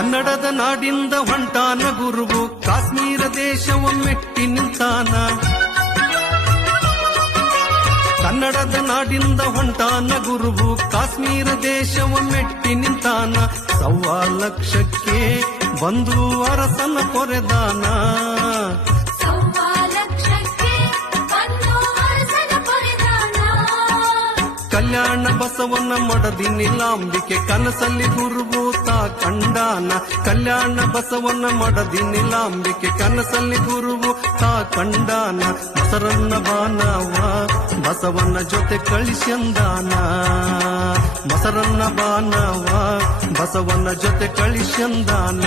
ಕನ್ನಡದ ನಾಡಿಂದ ಹೊಂಟಾನ ಗುರುವು ಕಾಶ್ಮೀರ ದೇಶವ ಮೆಟ್ಟಿ ನಿಂತಾನ. ಕನ್ನಡದ ನಾಡಿಂದ ಹೊಂಟಾನ ಗುರುವು ಕಾಶ್ಮೀರ ದೇಶವ ಮೆಟ್ಟಿ ನಿಂತಾನ. ಸವಾ ಲಕ್ಷಕ್ಕೆ ಬಂದು ಅರಸನ ಕೊರೆದಾನ. ಸವ್ವಾ ಲಕ್ಷಕ್ಕೆ ಬಂದು ಅರಸನ ಕೊರೆದಾನ. ಕಲ್ಯಾಣ ಬಸವನ ಮಡದಿ ನಿಲಾಂಬಿಕೆ ಕನಸಲ್ಲಿ ಗುರುವು ತಾ ಕಂಡಾನ, ಕಲ್ಯಾಣ ಬಸವನ್ನ ಮಡದಿ ನಿಲಾಂಬಿಕೆ, ಕನಸಲ್ಲಿ ಗುರುವು ತಾ ಕಂಡಾನ, ಬಸರನ್ನ ಬಾನವ ಬಸವನ ಜೊತೆ ಕಳಿಸಂದಾನ ಬಸರನ್ನ ಬಾನವ ಬಸವನ ಜೊತೆ ಕಳಿಸ್ಯಂದಾನ